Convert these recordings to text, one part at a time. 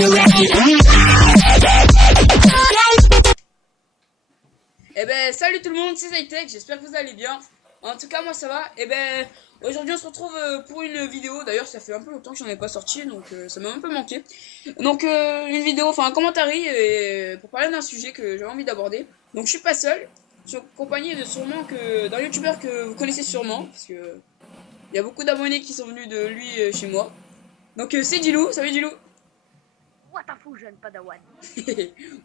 Eh ben salut tout le monde, c'est Zaytech, j'espère que vous allez bien. En tout cas moi ça va. Eh ben aujourd'hui on se retrouve pour une vidéo. D'ailleurs ça fait un peu longtemps que j'en ai pas sorti, donc ça m'a un peu manqué. Donc une vidéo, enfin un commentaire pour parler d'un sujet que j'avais envie d'aborder. Donc je suis pas seul, je suis accompagné de sûrement que d'un youtubeur que vous connaissez sûrement, parce que il y a beaucoup d'abonnés qui sont venus de lui chez moi. Donc c'est Djilou, salut Djilou. What the fuck, jeune padawan.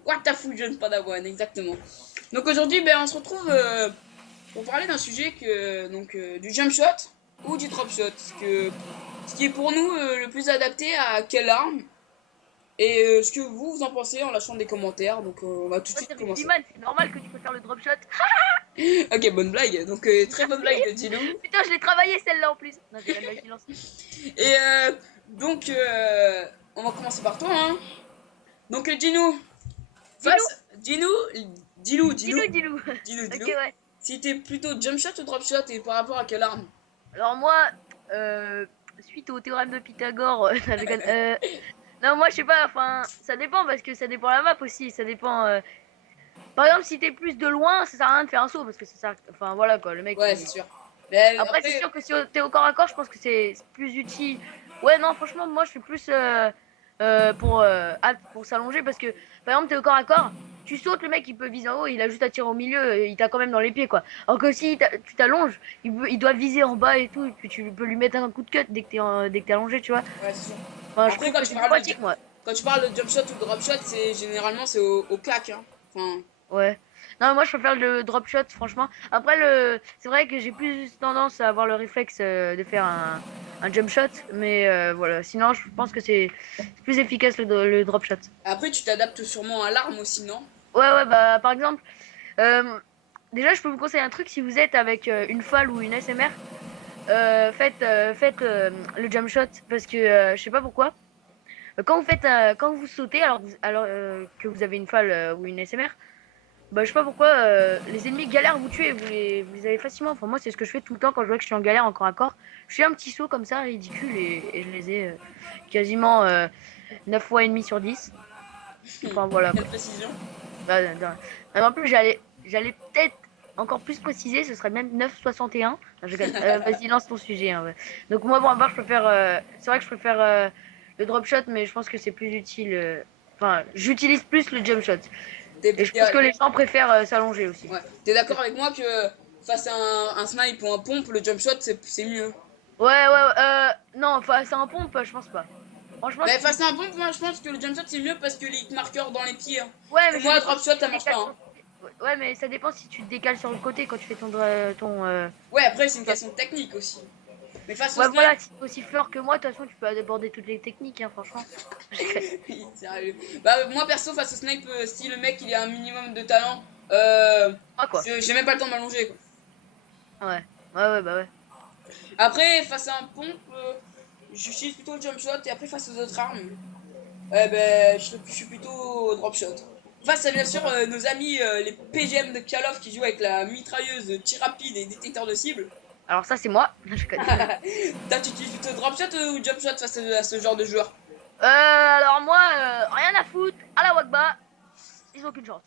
What the fuck, jeune padawan, exactement. Donc aujourd'hui, ben, on se retrouve pour parler d'un sujet du jump shot ou du drop shot. Ce qui est pour nous le plus adapté à quelle arme. Et ce que vous en pensez en lâchant des commentaires. Donc on va tout de suite commencer. C'est normal que tu peux faire le drop shot. Ok, bonne blague. Donc très bonne blague de Djilou. Putain, je l'ai travaillé celle-là en plus. Non, j'ai la blague silence. Et donc on va commencer par toi. Hein. Donc Djilou. Djilou. Ok, ouais. Si t'es plutôt jump shot ou drop shot et par rapport à quelle arme? Alors moi, suite au théorème de Pythagore, non, moi je sais pas, enfin, ça dépend parce que ça dépend la map aussi, ça dépend. Par exemple, si t'es plus de loin, ça sert à rien de faire un saut parce que ça sert. Enfin voilà quoi, le mec. Ouais, c'est sûr. Mais Après, c'est sûr que si t'es au corps à corps, je pense que c'est plus utile. Ouais, non, franchement, moi je suis plus pour s'allonger parce que par exemple, t'es au corps à corps, tu sautes, le mec il peut viser en haut, il a juste à tirer au milieu, il t'a quand même dans les pieds quoi. Alors que si tu t'allonges, il doit viser en bas et tout, et puis tu peux lui mettre un coup de cut dès que t'es allongé, tu vois. Ouais, c'est sûr. Enfin, Après, je trouve que c'est pratique, moi. Quand tu parles de jump shot ou drop shot, c'est généralement au clac. Hein. Enfin... Ouais. Non, moi je préfère le drop shot, franchement. Après, c'est vrai que j'ai plus tendance à avoir le réflexe de faire un jump shot, mais voilà. Sinon, je pense que c'est plus efficace le drop shot. Après, tu t'adaptes sûrement à l'arme aussi, non? Ouais, bah par exemple, euh, déjà je peux vous conseiller un truc si vous êtes avec une FAL ou une SMR, faites le jump shot parce que je sais pas pourquoi. Quand vous sautez, alors que vous avez une FAL ou une SMR. Bah, je sais pas pourquoi les ennemis galèrent à vous tuer, vous les avez facilement. Enfin, moi, c'est ce que je fais tout le temps quand je vois que je suis en galère encore à corps. Je fais un petit saut comme ça, ridicule, et je les ai quasiment 9 fois et demi sur 10. Enfin, voilà. Quelle précision. En plus, j'allais peut-être encore plus préciser, ce serait même 9,61. Vas-y, lance ton sujet. Hein, ouais. Donc, moi, bon, à part, c'est vrai que je préfère le drop shot, mais je pense que c'est plus utile. Enfin, j'utilise plus le jump shot. Et je pense que les gens préfèrent s'allonger aussi. Ouais. T'es d'accord avec moi que face à un snipe ou un pompe, le jump shot c'est mieux? Ouais, non, face à un pompe, je pense pas. Franchement, Mais face à un pompe, moi je pense que le jump shot c'est mieux parce que les marqueurs dans les pieds. Hein. ouais, mais moi, drop shot ça marche pas. Hein. Ouais, mais ça dépend si tu te décales sur le côté quand tu fais ton Ouais, après c'est une question de technique aussi. Mais face au ouais, snipe... voilà, si t'es aussi fort que moi, de toute façon, tu peux aborder toutes les techniques, hein, franchement. Sérieux. Bah, moi perso, face au snipe, si le mec il a un minimum de talent, quoi. J'ai même pas le temps de m'allonger quoi. Ouais, bah ouais. Après, face à un pompe, j'utilise plutôt le jump shot et après face aux autres armes, ben, je suis plutôt drop shot. Face à bien sûr nos amis les PGM de Call of qui jouent avec la mitrailleuse, tir rapide et détecteur de cible. Alors ça c'est moi. Je connais. Toi tu utilises plutôt drop shot ou jump shot face à ce genre de joueur? Alors moi, rien à foutre, à la Wagba, ils ont aucune chance.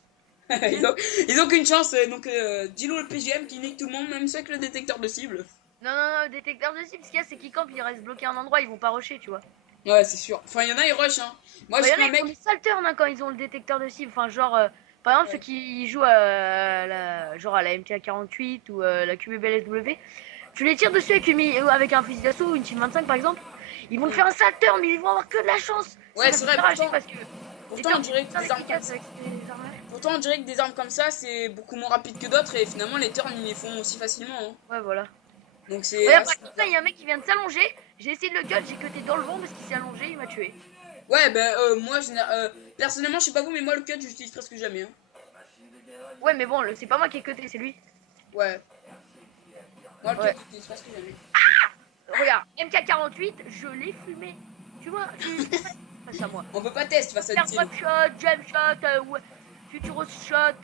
ils ont qu'une chance, donc Dilo le PGM qui nique tout le monde, même ceux avec le détecteur de cible. Non, le détecteur de cible, ce qu'il y a, c'est qu'ils campent, ils restent bloqués à un endroit, ils vont pas rusher, tu vois. Ouais, c'est sûr. Enfin, il y en a, ils rush, hein. Moi, Bah, je y en a, un mec. ils font des sales turns hein, quand ils ont le détecteur de cible. Enfin, genre, par exemple, ceux qui jouent genre à la MTA48 ou la QBBLSW, tu les tires dessus avec un fusil d'assaut ou une team 25 par exemple, ils vont te faire un sale turn, mais ils vont avoir que de la chance. Ouais, c'est vrai, pourtant, on dirait que on dirait que des armes comme ça, c'est beaucoup moins rapide que d'autres et finalement, les turns, ils les font aussi facilement. Hein. Ouais, voilà. Donc, c'est. Ouais, après, il y a un mec qui vient de s'allonger, j'ai essayé de le cut, j'ai cuté dans le vent parce qu'il s'est allongé, il m'a tué. Ouais, moi, personnellement, je sais pas vous, mais moi, le cut, j'utilise presque jamais. Hein. Ouais, mais bon, c'est pas moi qui ai cuté, c'est lui. Ouais. Moi, le cut, j'utilise presque jamais. Ah, regarde, MK48, je l'ai fumé. Tu vois, face à moi. On peut pas tester face à Drop shot, jump shot, Futuros shot,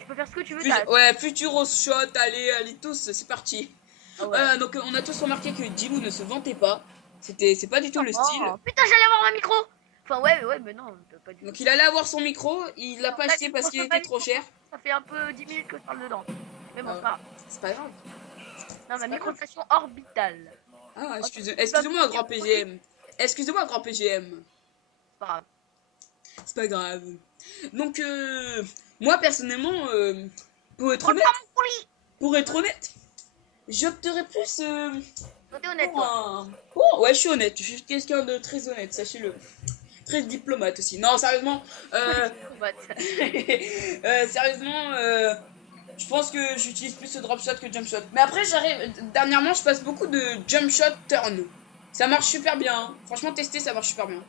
tu peux faire ce que tu veux. Ouais, Futuros shot, allez tous, c'est parti. Ah ouais. Donc, on a tous remarqué que Djilou ne se vantait pas. C'est pas du tout le style. Putain, j'allais avoir un micro. Enfin, ouais, mais non, pas du tout. Donc il allait avoir son micro, il l'a pas Là, acheté parce qu'il était trop cher. Ça fait un peu 10 minutes que je parle dedans. Mais bon, Ah c'est ouais. pas grave. C'est pas grave. Non, ma C'est pas grave. micro-station orbitale. Ah, Oh, excusez-moi, grand PGM. Excusez-moi, grand PGM. c'est pas grave. C'est pas grave. Donc, moi, personnellement, pour être Oh, le honnête, mon colis. pour être honnête, j'opterais plus Non, t'es honnête, pour toi. un... Oh, ouais, je suis honnête. Je suis quelqu'un de très honnête, sachez-le. Très diplomate aussi. Non, sérieusement, sérieusement, je pense que j'utilise plus le drop shot que jump shot. Mais après, dernièrement, je passe beaucoup de jump shot turn. Ça marche super bien. Hein. Franchement, tester, ça marche super bien.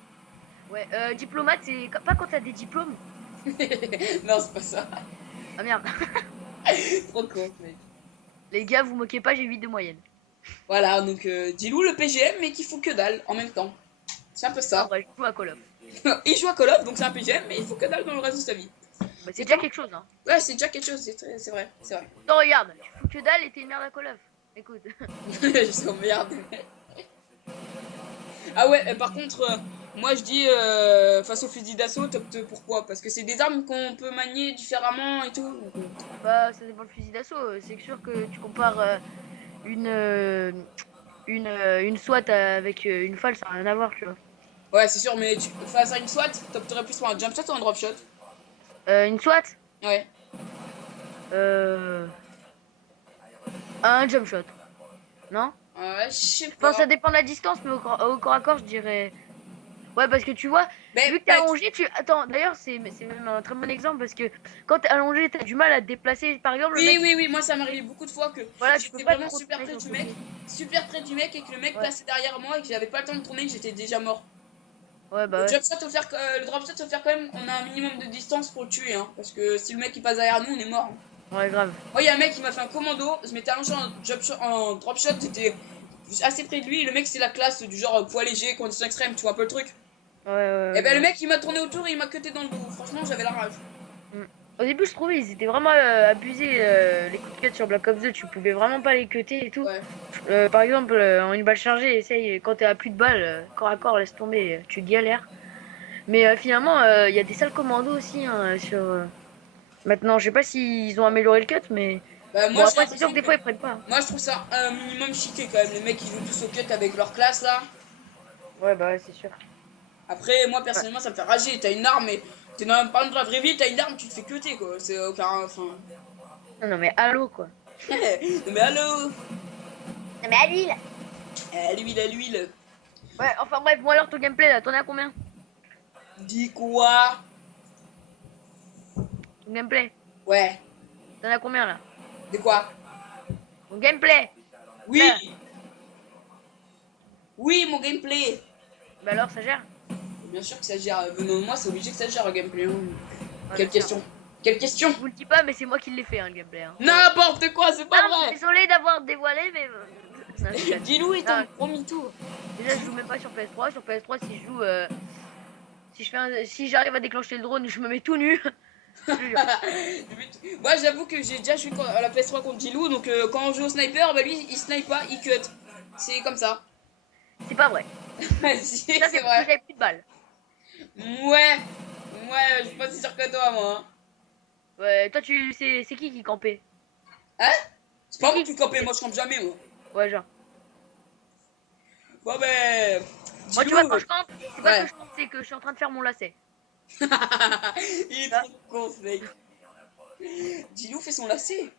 Ouais, diplomate, c'est pas quand t'as des diplômes. Non, c'est pas ça. Ah merde. Trop con, mec. Les gars, vous moquez pas, j'ai 8 de moyenne. Voilà, donc dis-nous le PGM, mais qui fout que dalle en même temps. C'est un peu Ah ça. ouais, je joue à Call of. Il joue à Call of, donc c'est un PGM, mais il fout que dalle dans le reste de sa vie. Bah, c'est déjà quelque chose, hein. Ouais, c'est déjà quelque chose, c'est vrai, c'est vrai. Non, regarde, tu fous que dalle et t'es une merde à Call of. Écoute. Je suis en merde. Ah ouais, par contre, moi je dis face au fusil d'assaut, pourquoi? Parce que c'est des armes qu'on peut manier différemment et tout. Donc, Bah, ça dépend le fusil d'assaut. C'est sûr que tu compares une, euh, une SWAT avec une FAL, ça n'a rien à voir, tu vois. ouais, c'est sûr, mais face à une SWAT, t'opterais plus pour un jump shot ou un drop shot? Une SWAT, Ouais. euh, un jump shot. Non? Ouais, je sais Enfin, pas. ça dépend de la distance, mais au corps à corps, je dirais. Ouais, parce que tu vois, Mais, vu que t'es allongé, tu. Attends, d'ailleurs, c'est même un très bon exemple parce que quand t'es allongé, t'as du mal à te déplacer. Par exemple, le oui, mec. oui, oui, moi ça m'arrive beaucoup de fois que Voilà, tu peux j'étais pas vraiment trop super tourner près sur du le mec, côté. super près du mec et que le mec Ouais, passait derrière moi et que j'avais pas le temps de tourner, que j'étais déjà mort. ouais, bah Le ouais. drop shot, le drop shot, faut faire quand même, on a un minimum de distance pour le tuer, hein, parce que si le mec il passe derrière nous, on est mort. Hein. Ouais, grave. Moi, il y a un mec qui m'a fait un commando, je m'étais allongé en drop shot, j'étais assez près de lui, le mec c'est la classe du genre poids léger, condition extrême, tu vois un peu le truc. Ouais, ouais, Et ouais, ben le grave. mec il m'a tourné autour et il m'a cuté dans le dos, franchement j'avais la rage. Mm. Au début, je trouvais ils étaient vraiment abusés les coups de cut sur Black Ops 2. Tu pouvais vraiment pas les cutter et tout. Ouais. Par exemple, en une balle chargée, essaye quand t'es à plus de balles, corps à corps, laisse tomber, tu galères. Mais finalement, il y a des salles commandos aussi hein, sur. Maintenant, je sais pas s'ils ont amélioré le cut, mais Bah bon moi j'ai après, c'est sûr l'impression que des que, fois ils prennent pas. Hein. moi je trouve ça un minimum cheaté quand même, les mecs ils jouent tous au cut avec leur classe là. Ouais, bah ouais, c'est sûr. Après, moi Ouais. personnellement, ça me fait rager. T'as une arme, mais t'es par exemple dans la vraie vie, t'as une arme, tu te fais cuter quoi. C'est aucun. Enfin. Non, non, mais allô quoi. Non, mais allô. Non, mais à l'huile. À l'huile, à l'huile. Ouais, enfin bref, bon alors ton gameplay là, t'en as combien? Dis quoi? Ton gameplay, Ouais. t'en as combien là? De quoi? Ton gameplay. Oui. Là. Oui, mon gameplay. Bah alors, ça gère? Bien sûr que ça gère. Venant de moi, c'est obligé que ça gère le gameplay. Hein. Ouais, Quelle bien sûr. question? Quelle question? Je vous le dis pas, mais c'est moi qui l'ai fait, hein, le gameplay. Hein. N'importe quoi, c'est pas Ah, vrai. désolé d'avoir dévoilé, mais. Non, je rigole. Dis-nous est Non, un promis tour. déjà, je joue même pas sur PS3. Sur PS3, si je joue. Si j'arrive à déclencher le drone, je me mets tout nu. Je te jure. Moi, j'avoue que j'ai déjà joué à la PS3 contre Gilou, donc quand on joue au sniper, bah lui, il snipe pas, il cut. C'est comme ça. C'est pas vrai. Si, Ça, c'est c'est parce que vrai. j'avais plus de balles. Ouais, ouais, je suis pas si sûr que toi, moi. Hein, Ouais, toi, c'est qui campait? Hein. C'est pas C'est moi qui qui campais, moi je campe jamais, moi. Ouais, genre. Bon, ben. Moi, tu Gilou. vois, quand je campe, c'est pas Ouais. que je campe, c'est que je suis en train de faire mon lacet. Il est Ça. trop con, ce mec. Gilou fait son lacet.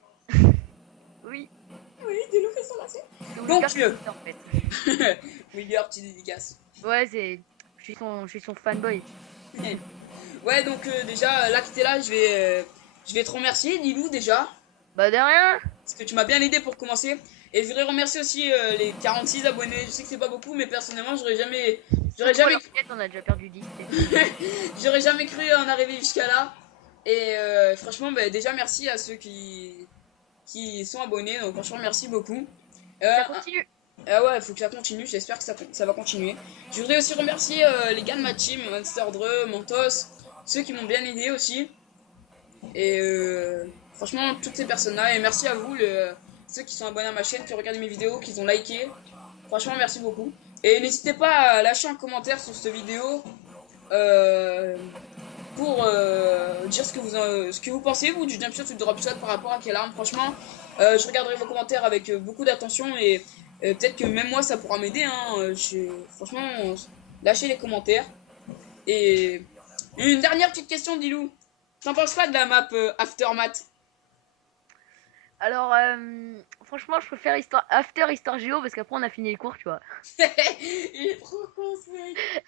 Oui. Oui, Gilou fait son lacet. C'est Donc, Oscar qui fait ça, en fait. William, petit dédicace. Ouais, c'est. Je suis son fanboy. Ouais, donc déjà, là que t'es là, je vais te remercier, Lilou, déjà. Bah, de rien. Parce que tu m'as bien aidé pour commencer. Et je voudrais remercier aussi les 46 abonnés. Je sais que c'est pas beaucoup, mais personnellement, j'aurais Surtout à jamais, leur tête, on a déjà perdu 10. j'aurais jamais cru en arriver jusqu'à là. Et franchement, bah, déjà, merci à ceux qui sont abonnés. Donc, franchement, merci beaucoup. Ça continue. Ah ouais, il faut que ça continue. J'espère que ça va continuer. Je voudrais aussi remercier les gars de ma team, Monster Dre, Mentos, ceux qui m'ont bien aidé aussi. Et franchement, toutes ces personnes-là. Et merci à vous, ceux qui sont abonnés à ma chaîne, qui regardent mes vidéos, qui ont liké. Franchement, merci beaucoup. Et n'hésitez pas à lâcher un commentaire sur cette vidéo. euh, pour dire ce que vous pensez, vous, du jump shot ou du drop shot par rapport à quelle arme. Franchement, je regarderai vos commentaires avec beaucoup d'attention et peut-être que même moi, ça pourra m'aider. Hein. Franchement, lâchez les commentaires. Et une dernière petite question, Dilou. T'en penses quoi de la map Aftermath? Alors, franchement, je préfère After Histoire Géo parce qu'après on a fini les cours, tu vois. Il est trop con ce mec.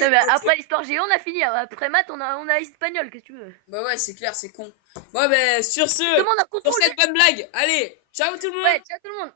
Non, mais après l'histoire géo, on a fini. Après maths, on a espagnol, qu'est-ce que tu veux? Bah ouais, c'est clair, c'est con. Bon, ben, sur ce, Demande un sur contrôle. cette bonne blague, allez, ciao tout le monde! Ouais, ciao tout le monde.